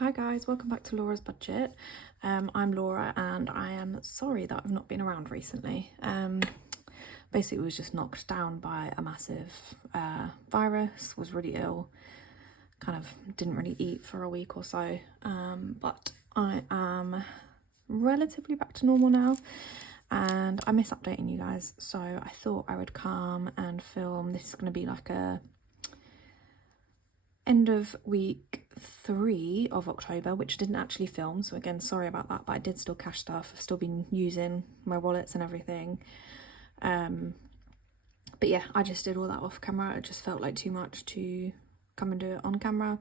Hi guys, welcome back to Laura's Budget. I'm Laura and I am sorry that I've not been around recently. Basically was just knocked down by a massive virus, was really ill, kind of didn't really eat for a week or so, but I am relatively back to normal now and I miss updating you guys, so I thought I would come and film. This is going to be like a end of week 3 of October, which I didn't actually film, so again sorry about that, but I did still cash stuff. I've still been using my wallets and everything, but yeah, I just did all that off camera. It just felt like too much to come and do it on camera.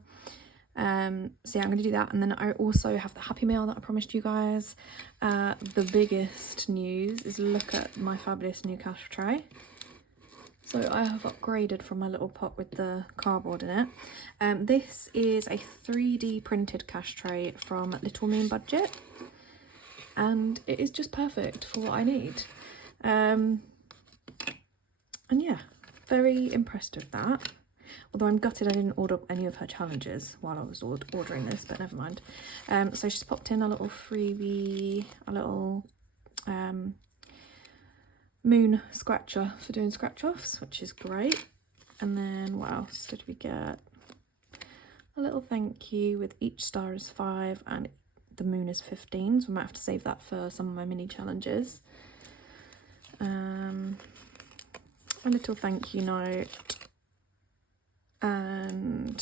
So yeah, I'm going to do that, and then I also have the Happy Meal that I promised you guys. The biggest news is look at my fabulous new cash tray. So I have upgraded from my little pot with the cardboard in it. This is a 3D printed cash tray from Little Mean Budget, and it is just perfect for what I need. And yeah, very impressed with that. Although I'm gutted I didn't order any of her challenges while I was ordering this, but never mind. So she's popped in a little freebie, a little moon scratcher for doing scratch offs, which is great. And then what else did we get? A little thank you with each star is 5 and the moon is 15, so I might have to save that for some of my mini challenges. A little thank you note and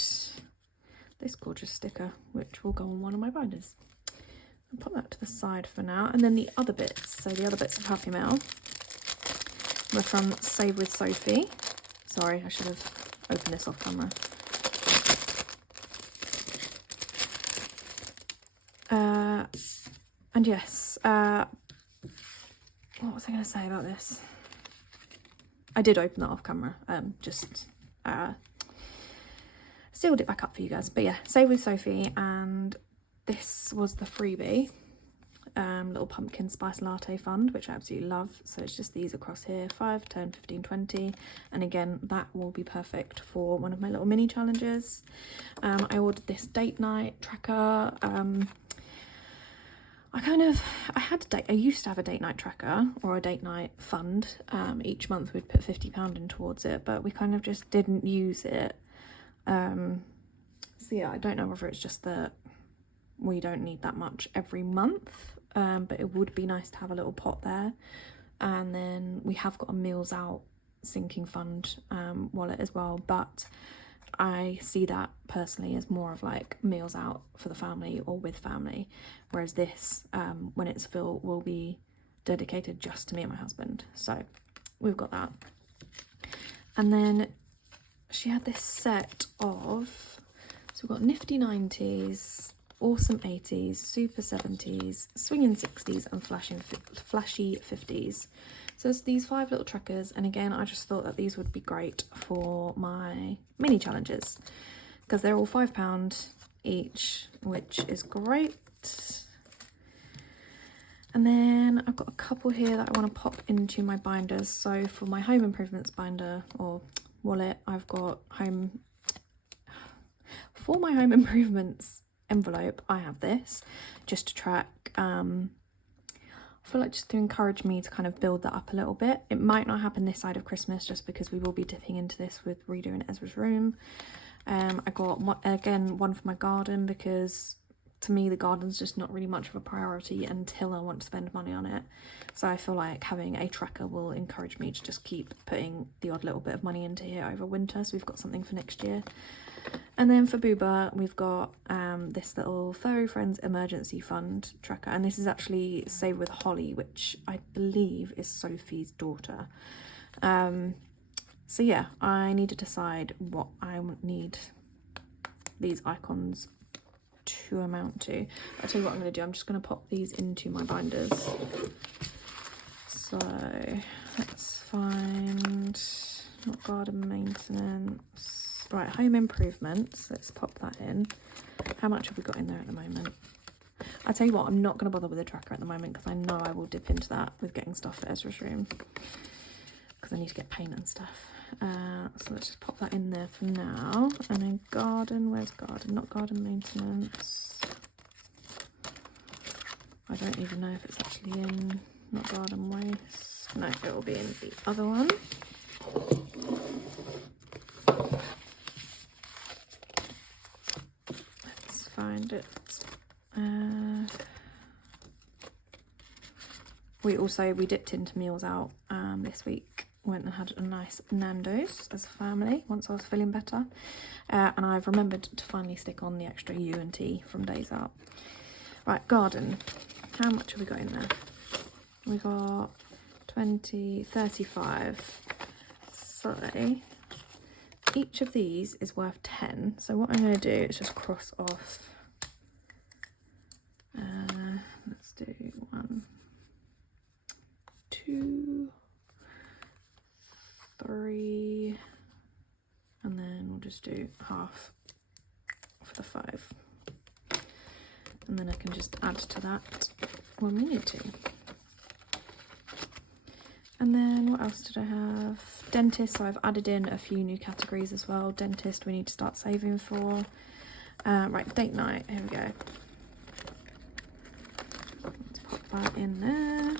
this gorgeous sticker, which will go on one of my binders. I'll put that to the side for now. And then the other bits, so the other bits of Happy Mail were from Save with Sophie. Sorry, I should have opened this off camera. And yes, what was I going to say about this? I did open that off camera, just sealed it back up for you guys. But yeah, Save with Sophie, and this was the freebie. Little pumpkin spice latte fund, which I absolutely love. So it's just these across here, 5, 10, 15, 20, and again that will be perfect for one of my little mini challenges. I ordered this date night tracker. I used to have a date night tracker or a date night fund. Each month we'd put £50 in towards it, but we kind of just didn't use it. So yeah, I don't know whether it's just that we don't need that much every month, but it would be nice to have a little pot there. And then we have got a meals out sinking fund wallet as well, but I see that personally as more of like meals out for the family or with family, whereas this, when it's full, will be dedicated just to me and my husband. So we've got that. And then she had this set of, so we've got nifty 90s, awesome 80s, super 70s, swinging 60s and flashy 50s. So it's these 5 little trackers, and again I just thought that these would be great for my mini challenges because they're all £5 each, which is great. And then I've got a couple here that I want to pop into my binders. So for my home improvements binder or wallet, I've got for my home improvements envelope, I have this just to track. I feel like just to encourage me to kind of build that up a little bit. It might not happen this side of Christmas just because we will be dipping into this with redoing Ezra's room. I got one for my garden because to me the garden's just not really much of a priority until I want to spend money on it. So I feel like having a tracker will encourage me to just keep putting the odd little bit of money into here over winter, so we've got something for next year. And then for Booba, we've got this little Furry Friends emergency fund tracker, and this is actually Save with Holly, which I believe is Sophie's daughter. So yeah, I need to decide what I need these icons to amount to. I'll tell you what I'm going to do. I'm just going to pop these into my binders. So let's find, not garden maintenance. Right, home improvements, let's pop that in. How much have we got in there at the moment? I'll tell you what, I'm not going to bother with a tracker at the moment because I know I will dip into that with getting stuff for Ezra's room because I need to get paint and stuff. So let's just pop that in there for now. And then garden, where's garden? Not garden maintenance. I don't even know if it's actually in, not garden waste. No, it will be in the other one. Let's find it. We dipped into meals out this week. Went and had a nice Nando's as a family once I was feeling better. And I've remembered to finally stick on the extra U&T from Days Out. Right, garden. How much have we got in there? We got 20, 35. So each of these is worth 10. So what I'm going to do is just cross off. Let's do 1, 2, 3, and then we'll just do half for the 5. And then I can just add to that when we need to. And then what else did I have? Dentist, so I've added in a few new categories as well. Dentist we need to start saving for. Right, date night, here we go. Let's pop that in there.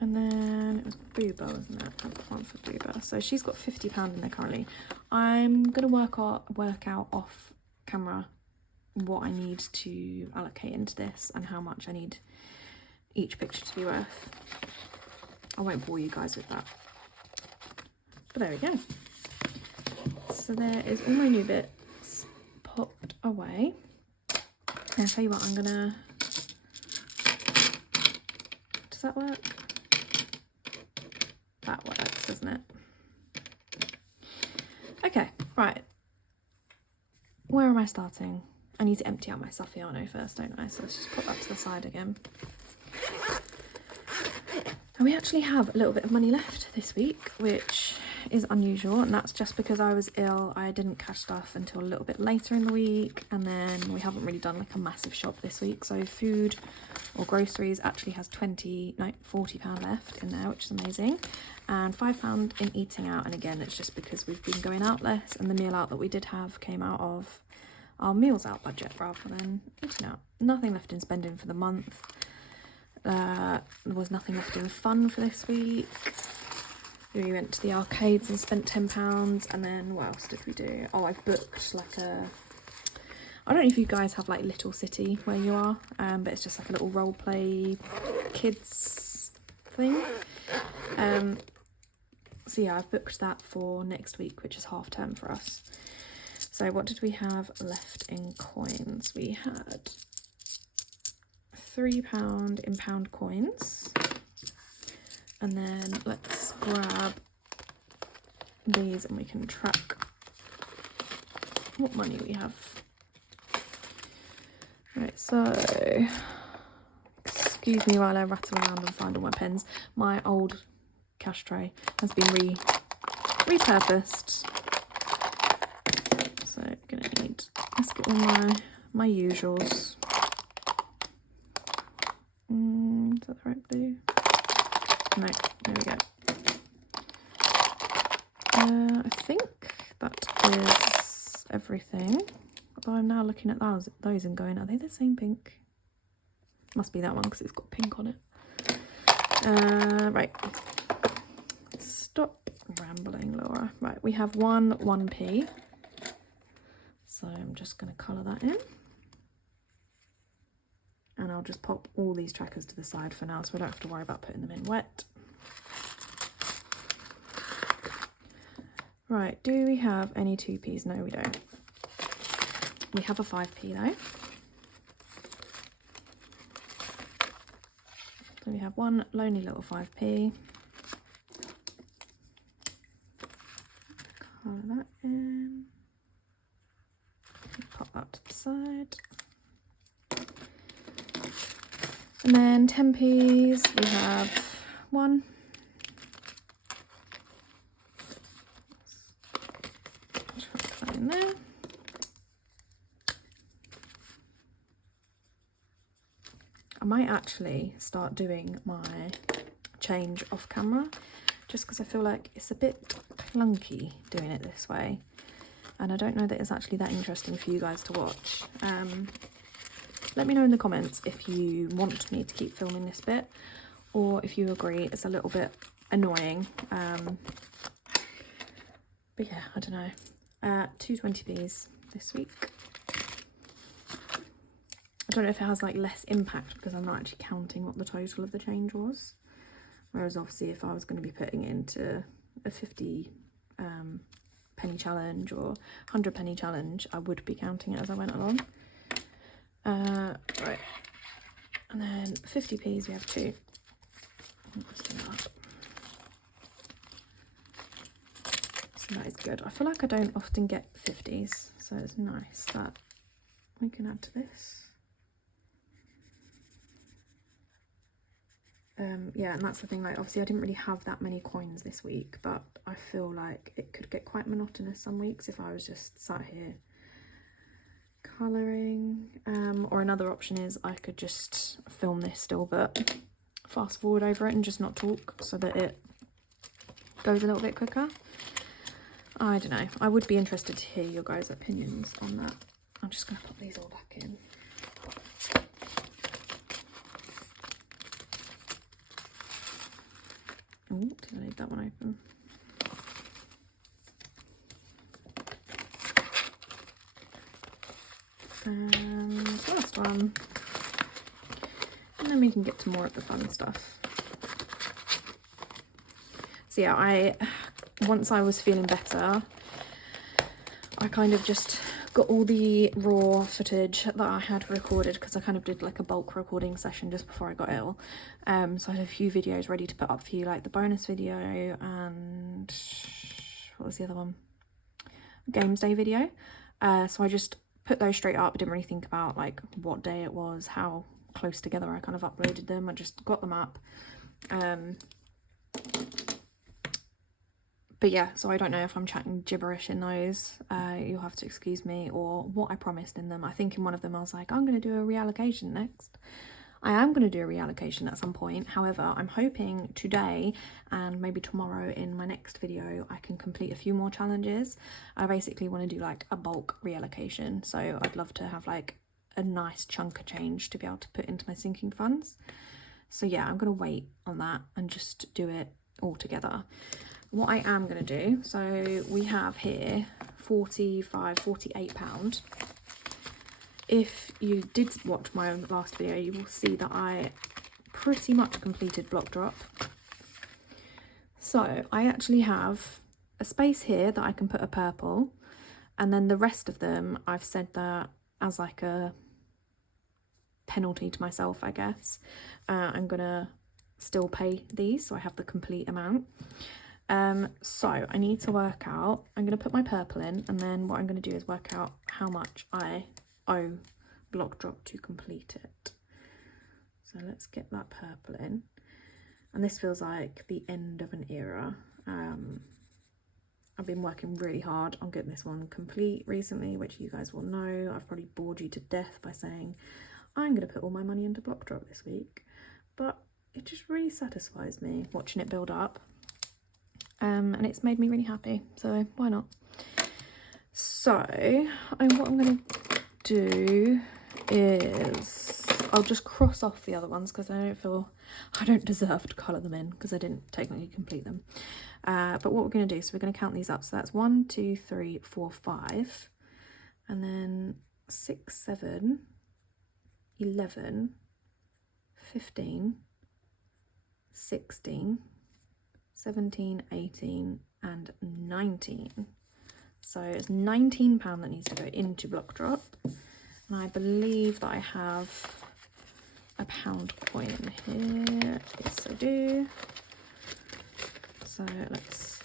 And then it was Booba, wasn't it? I got one for Booba. So she's got £50 in there currently. I'm going to work out off camera what I need to allocate into this and how much I need each picture to be worth. I won't bore you guys with that. But there we go. So there is all my new bits popped away. And I'll tell you what, I'm gonna... Does that work? That works, doesn't it? Okay, right. Where am I starting? I need to empty out my Saffiano first, don't I? So let's just put that to the side again. And we actually have a little bit of money left this week, which is unusual, and that's just because I was ill. I didn't cash stuff until a little bit later in the week, and then we haven't really done like a massive shop this week. So food or groceries actually has £40 left in there, which is amazing, and £5 in eating out. And again, it's just because we've been going out less, and the meal out that we did have came out of our meals out budget rather than eating out. Nothing left in spending for the month. There was nothing left in fun for this week. We went to the arcades and spent £10, and then what else did we do? Oh, I've booked like I don't know if you guys have like Little City where you are, but it's just like a little role play kids thing. So yeah, I've booked that for next week, which is half term for us. So what did we have left in coins? We had £3 in pound coins. And then let's grab these and we can track what money we have. Right, so excuse me while I rattle around and find all my pens. My old cash tray has been repurposed. So gonna need, let's get all my usuals. Is that the right blue? No, there we go. I think that is everything. Although I'm now looking at those and going, are they the same pink? Must be that one because it's got pink on it. Right. Stop rambling, Laura. Right, we have 1p. So I'm just going to colour that in. And I'll just pop all these trackers to the side for now so I don't have to worry about putting them in wet. Right, do we have any 2p's? No, we don't. We have a 5p though. So we have one lonely little 5p. Colour that in. Pop that to the side. And then 10p's, we have one. Chuck that in there. I might actually start doing my change off camera, just because I feel like it's a bit clunky doing it this way. And I don't know that it's actually that interesting for you guys to watch. Let me know in the comments if you want me to keep filming this bit, or if you agree it's a little bit annoying. But yeah, I don't know. 220p's this week. I don't know if it has like less impact because I'm not actually counting what the total of the change was. Whereas obviously if I was going to be putting it into a 50 penny challenge or 100 penny challenge, I would be counting it as I went along. Right. And then 50p's, we have 2. Let's do that. So that is good. I feel like I don't often get 50s, so it's nice that we can add to this. Yeah, and that's the thing, like obviously I didn't really have that many coins this week, but I feel like it could get quite monotonous some weeks if I was just sat here colouring. Or another option is I could just film this still but fast forward over it and just not talk so that it goes a little bit quicker. I don't know, I would be interested to hear your guys' opinions on that. I'm just going to put these all back in. Oh, did I leave that one open? Last one. And then we can get to more of the fun stuff. So yeah, once I was feeling better, I kind of just got all the raw footage that I had recorded because I kind of did like a bulk recording session just before I got ill. So I had a few videos ready to put up for you, like the bonus video and what was the other one? Games day video. So I just put those straight up. I didn't really think about like what day it was, how close together I kind of uploaded them. I just got them up. But yeah, so I don't know if I'm chatting gibberish in those. You'll have to excuse me, or what I promised in them. I think in one of them I was like, I'm going to do a reallocation next. I am going to do a reallocation at some point. However, I'm hoping today and maybe tomorrow in my next video I can complete a few more challenges. I basically want to do like a bulk reallocation. So I'd love to have like a nice chunk of change to be able to put into my sinking funds. So yeah, I'm going to wait on that and just do it all together. What I am going to do, so we have here £48. If you did watch my last video, you will see that I pretty much completed block drop. So I actually have a space here that I can put a purple, and then the rest of them I've said that as like a penalty to myself, I guess. I'm going to still pay these, so I have the complete amount. So I need to work out, I'm going to put my purple in, and then what I'm going to do is work out how much I owe block drop to complete it. So let's get that purple in, and this feels like the end of an era. I've been working really hard on getting this one complete recently, which you guys will know. I've probably bored you to death by saying I'm going to put all my money into block drop this week, but it just really satisfies me watching it build up. And it's made me really happy, so why not? So what I'm going to do is I'll just cross off the other ones because I don't deserve to colour them in because I didn't technically complete them. But what we're going to do, so we're going to count these up. So that's 1, 2, 3, 4, 5, and then 6, 7, 11, 15, 16, 17, 18 and 19. So it's £19 that needs to go into block drop, and I believe that I have a £1 coin in here. Yes, I do. So let's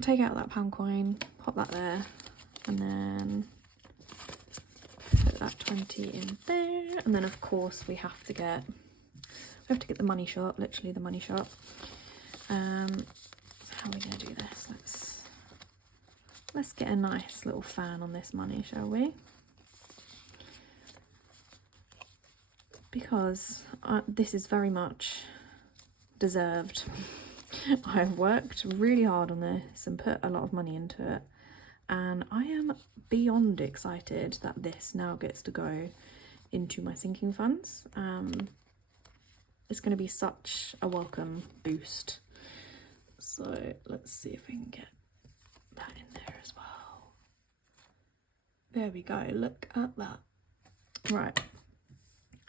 take out that £1 coin, pop that there, and then put that 20 in there. And then of course we have to get the money shot, literally the money shot. So how are we going to do this? Let's get a nice little fan on this money, shall we? Because this is very much deserved. I've worked really hard on this and put a lot of money into it, and I am beyond excited that this now gets to go into my sinking funds. It's going to be such a welcome boost. So let's see if we can get that in there as well. There we go, look at that. Right,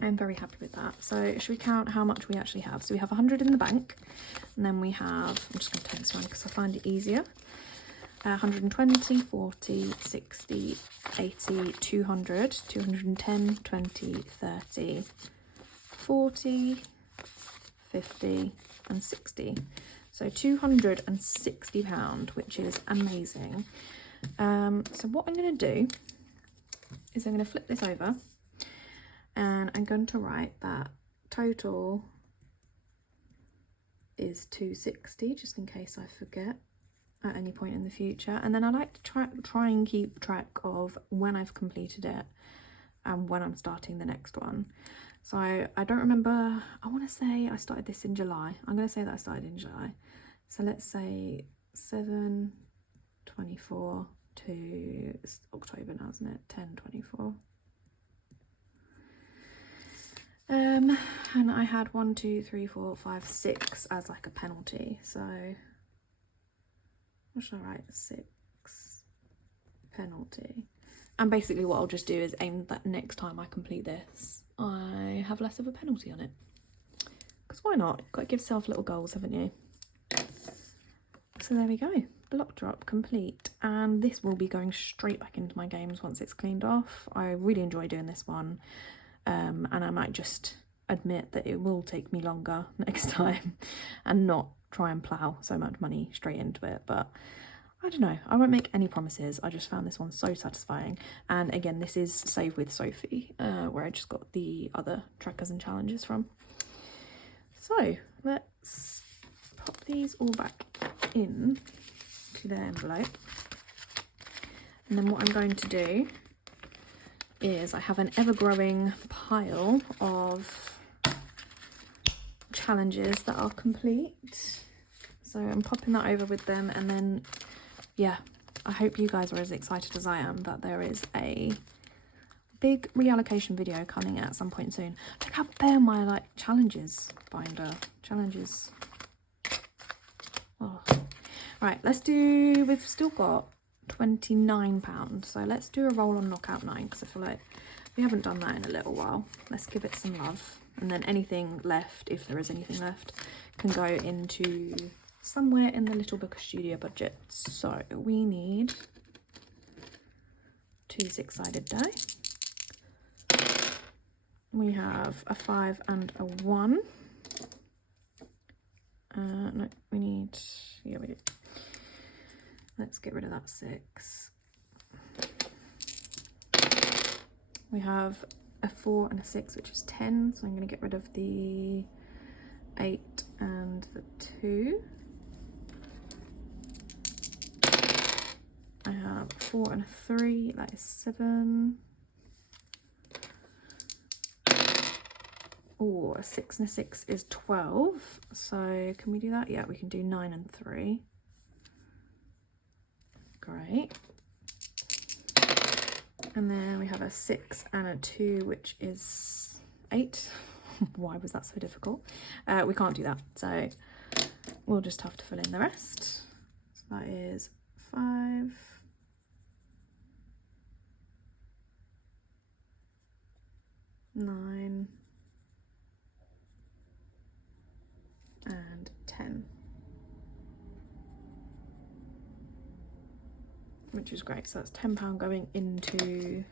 I'm very happy with that. So should we count how much we actually have? So we have 100 in the bank, and then we have, I'm just going to turn this around because I find it easier. 120, 40, 60, 80, 200, 210, 20, 30, 40, 50 and 60. So £260, which is amazing. So what I'm going to do is I'm going to flip this over, and I'm going to write that total is 260, just in case I forget at any point in the future. And then I like to try and keep track of when I've completed it and when I'm starting the next one. So I don't remember, I want to say I started this in July. I'm going to say that I started in July. So let's say 7/24 to, it's October now, isn't it? 10/24. And I had 1, 2, 3, 4, 5, 6 as like a penalty. So what should I write? 6 penalty. And basically what I'll just do is aim that next time I complete this, I have less of a penalty on it. Because why not? You've got to give yourself little goals, haven't you? So there we go. Block drop complete. And this will be going straight back into my games once it's cleaned off. I really enjoy doing this one. And I might just admit that it will take me longer next time and not try and plough so much money straight into it. But I don't know, I won't make any promises. I just found this one so satisfying. And again, this is Save with Sophie, where I just got the other trackers and challenges from. So let's pop these all back in to their envelope. And then what I'm going to do is I have an ever-growing pile of challenges that are complete. So I'm popping that over with them, and then yeah, I hope you guys are as excited as I am that there is a big reallocation video coming at some point soon. Look how bare my like challenges binder. Challenges. Oh. Right, let's do, we've still got £29, so let's do a roll on knockout 9 because I feel like we haven't done that in a little while. Let's give it some love, and then anything left, if there is anything left, can go into somewhere in the little book of studio budget. So we need 2 6-sided die. We have a 5 and a 1. No, we need, yeah, we do. Let's get rid of that 6. We have a 4 and a 6, which is 10. So I'm going to get rid of the 8 and the 2. I have a 4 and a 3. That is 7. Oh, a 6 and a 6 is 12. So can we do that? Yeah, we can do 9 and 3. Great. And then we have a 6 and a 2, which is 8. Why was that so difficult? We can't do that, so we'll just have to fill in the rest. So that is 5, 9, and 10. Which is great. So that's £10 going into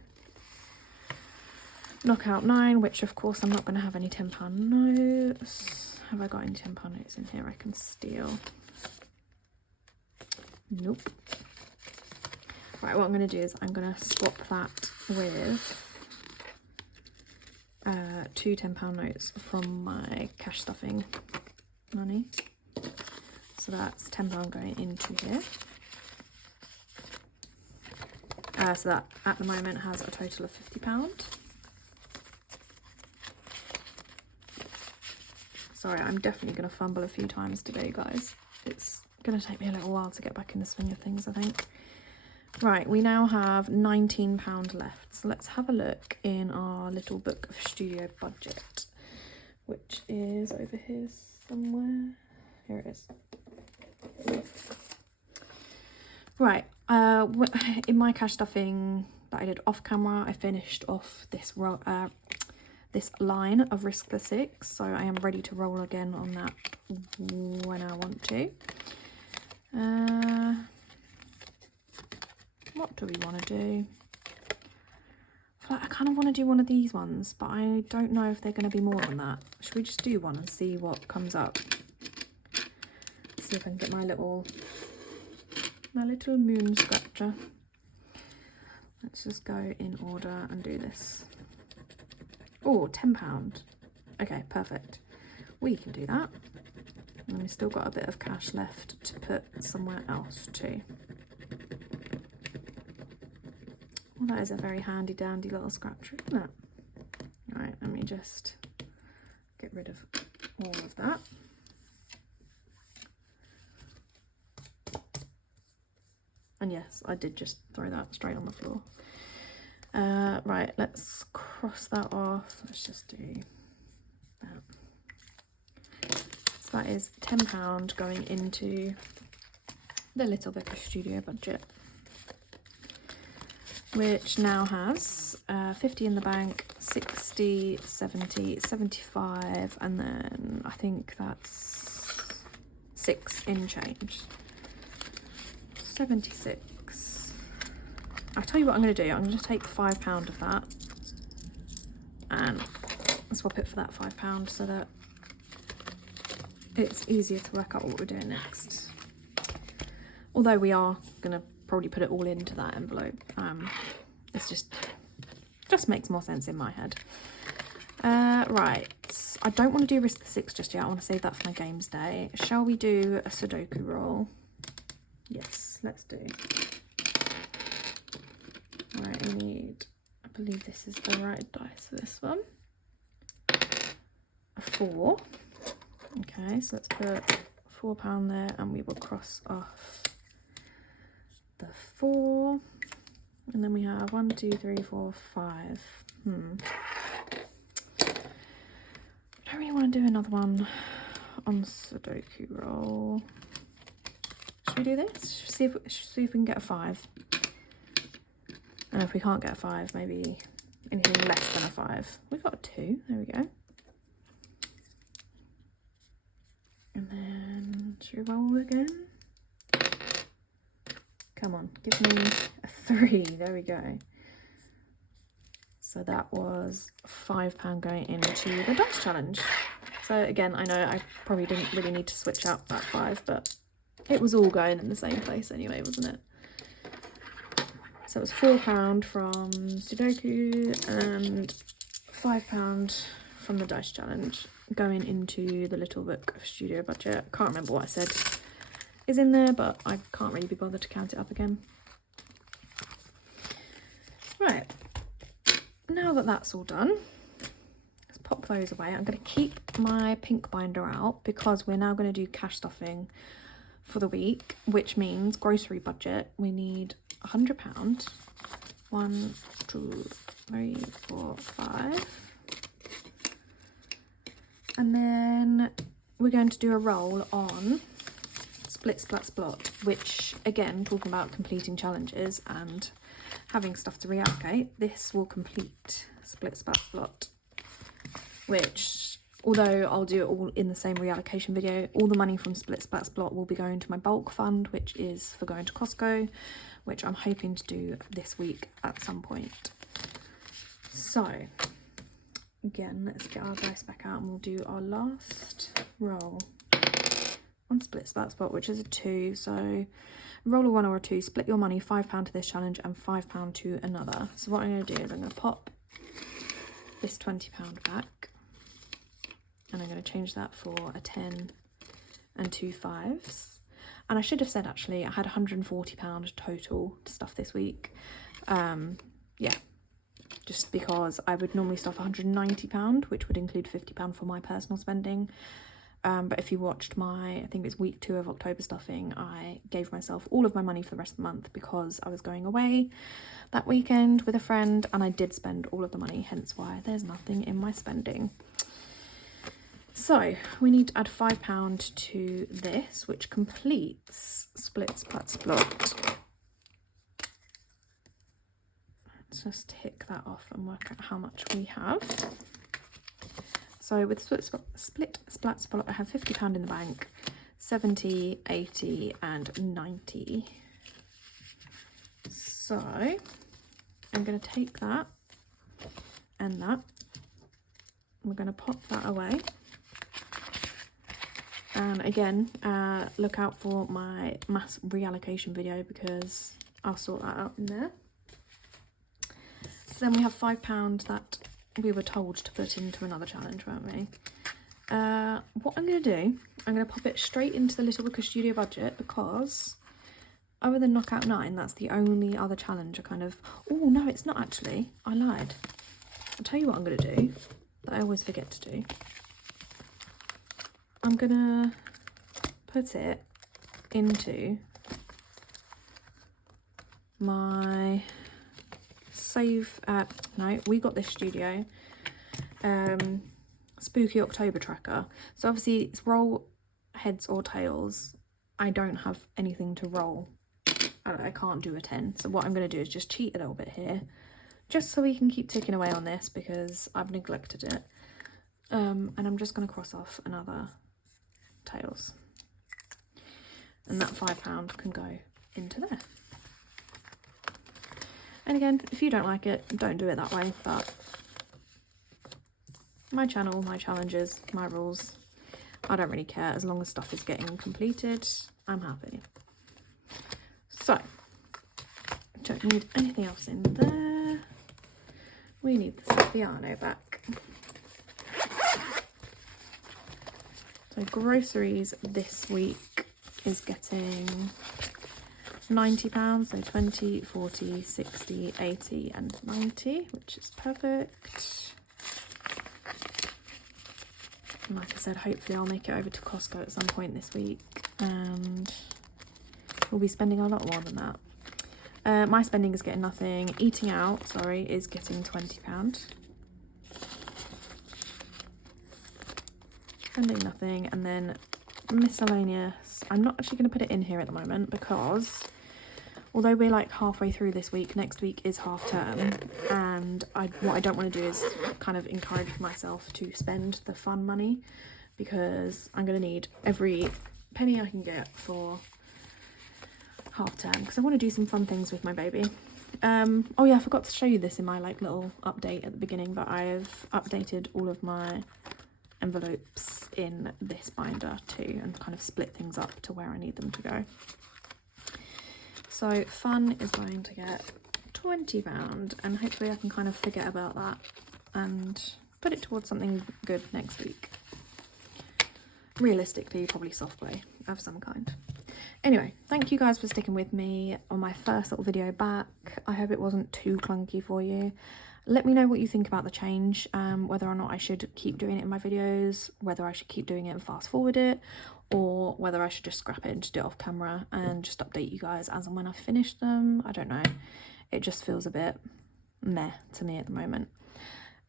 knockout 9, which of course I'm not going to have any £10 notes. Have I got any £10 notes in here I can steal? Nope. Right, what I'm going to do is I'm going to swap that with 2 £10 notes from my cash stuffing money. So that's £10 going into here. So that at the moment has a total of £50. Sorry, I'm definitely going to fumble a few times today, guys. It's going to take me a little while to get back in the swing of things, I think. Right, we now have £19 left. So let's have a look in our little book of studio budget, which is over here somewhere. Here it is. Right, in my cash stuffing that I did off camera, I finished off this this line of Risk the Six, so I am ready to roll again on that when I want to. What do we want to do? I feel like I kind of want to do one of these ones, but I don't know if they're going to be more than that. Should we just do one and see what comes up? See if I can get my little moon scratcher. Let's just go in order and do this. Oh, £10. Okay, perfect. We can do that. And we've still got a bit of cash left to put somewhere else too. Well, that is a very handy dandy little scratcher, isn't it? Right, let me just get rid of all of that. And yes, I did just throw that straight on the floor. Right, let's cross that off. Let's just do that. So that is £10 going into the Little Book of Studio budget, which now has 50 in the bank, 60, 70, 75, and then I think that's 6 in change. 76. I'll tell you what I'm going to do. I'm going to take £5 of that and swap it for that £5 so that it's easier to work out what we're doing next. Although we are going to probably put it all into that envelope. It's just makes more sense in my head. Right, I don't want to do Risk the Six just yet. I want to save that for my games day. Shall we do a Sudoku roll? Yes, let's do. Right, I need, I believe this is the right dice for this one. A 4. Okay, so let's put £4 there and we will cross off the 4. And then we have 1, 2, 3, 4, 5. I don't really want to do another one on Sudoku roll. Should we do this? See if we can get a 5. And if we can't get a 5, maybe anything less than a 5. We got a 2. There we go. And then should we roll again? Come on, give me a 3. There we go. So that was £5 going into the dice challenge. So again, I know I probably didn't really need to switch out that 5, but it was all going in the same place anyway, wasn't it? So it was £4 from Sudoku and £5 from the dice challenge going into the Little Book of Studio budget. Can't remember what I said is in there, but I can't really be bothered to count it up again. Right, now that that's all done, let's pop those away. I'm going to keep my pink binder out because we're now going to do cash stuffing for the week, which means grocery budget. We need £100. 1, 2, 3, 4, 5. And then we're going to do a roll on Split Splat Splot, which again, talking about completing challenges and having stuff to reallocate, this will complete Split Splat Splot, which, although I'll do it all in the same reallocation video, all the money from Split Splat Splot will be going to my bulk fund, which is for going to Costco, which I'm hoping to do this week at some point. So again, let's get our dice back out and we'll do our last roll on Split Splat Spot, which is a 2. So roll a 1 or a 2, split your money, £5 to this challenge and £5 to another. So what I'm going to do is I'm going to pop this £20 back and I'm going to change that for a 10 and 2 5s. And I should have said, actually, I had £140 total to stuff this week. Yeah, just because I would normally stuff £190, which would include £50 for my personal spending. But if you watched my, I think it's week 2 of October stuffing, I gave myself all of my money for the rest of the month because I was going away that weekend with a friend, and I did spend all of the money, hence why there's nothing in my spending. So we need to add £5 to this, which completes Split Splat Splot. Let's just tick that off and work out how much we have. So with Split Splat Splot, I have £50 in the bank, 70, 80 and 90. So I'm going to take that and that. We're going to pop that away. And again, look out for my mass reallocation video because I'll sort that out in there. So then we have £5 that we were told to put into another challenge, weren't we? What I'm going to do, I'm going to pop it straight into the Little Wicker Studio budget because other than Knockout 9, that's the only other challenge I kind of... Oh, no, it's not actually. I lied. I'll tell you what I'm going to do that I always forget to do. I'm going to put it into my save... no, We Got This Studio Spooky October tracker. So obviously it's roll heads or tails. I don't have anything to roll. I can't do a 10. So what I'm going to do is just cheat a little bit here, just so we can keep ticking away on this because I've neglected it. And I'm just going to cross off another tails. And that £5 can go into there. And again, if you don't like it, don't do it that way, but my channel, my challenges, my rules, I don't really care. As long as stuff is getting completed, I'm happy. So, don't need anything else in there. We need the Soffiano back. So groceries this week is getting £90, so 20, 40, 60, 80 and 90, which is perfect. And like I said, hopefully I'll make it over to Costco at some point this week and we'll be spending a lot more than that. My spending is getting nothing. Eating out, sorry, is getting £20. Spending nothing. And then miscellaneous. I'm not actually going to put it in here at the moment because although we're like halfway through this week, next week is half term, and what I don't want to do is kind of encourage myself to spend the fun money because I'm going to need every penny I can get for half term because I want to do some fun things with my baby. Oh yeah, I forgot to show you this in my like little update at the beginning, but I've updated all of my envelopes in this binder too and kind of split things up to where I need them to go. So fun is going to get £20 and hopefully I can kind of forget about that and put it towards something good next week. Realistically, probably soft play of some kind. Anyway, thank you guys for sticking with me on my first little video back. I hope it wasn't too clunky for you. Let me know what you think about the change, whether or not I should keep doing it in my videos, whether I should keep doing it and fast forward it, or whether I should just scrap it and just do it off camera and just update you guys as and when I finish them. I don't know. It just feels a bit meh to me at the moment.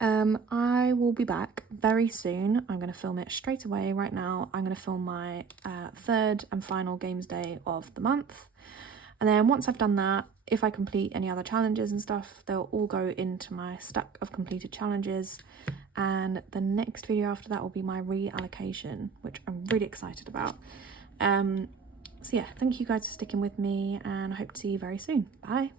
I will be back very soon. I'm going to film it straight away. Right now, I'm going to film my third and final games day of the month. And then once I've done that, if I complete any other challenges and stuff, they'll all go into my stack of completed challenges. And the next video after that will be my reallocation, which I'm really excited about. So yeah, thank you guys for sticking with me and I hope to see you very soon. Bye.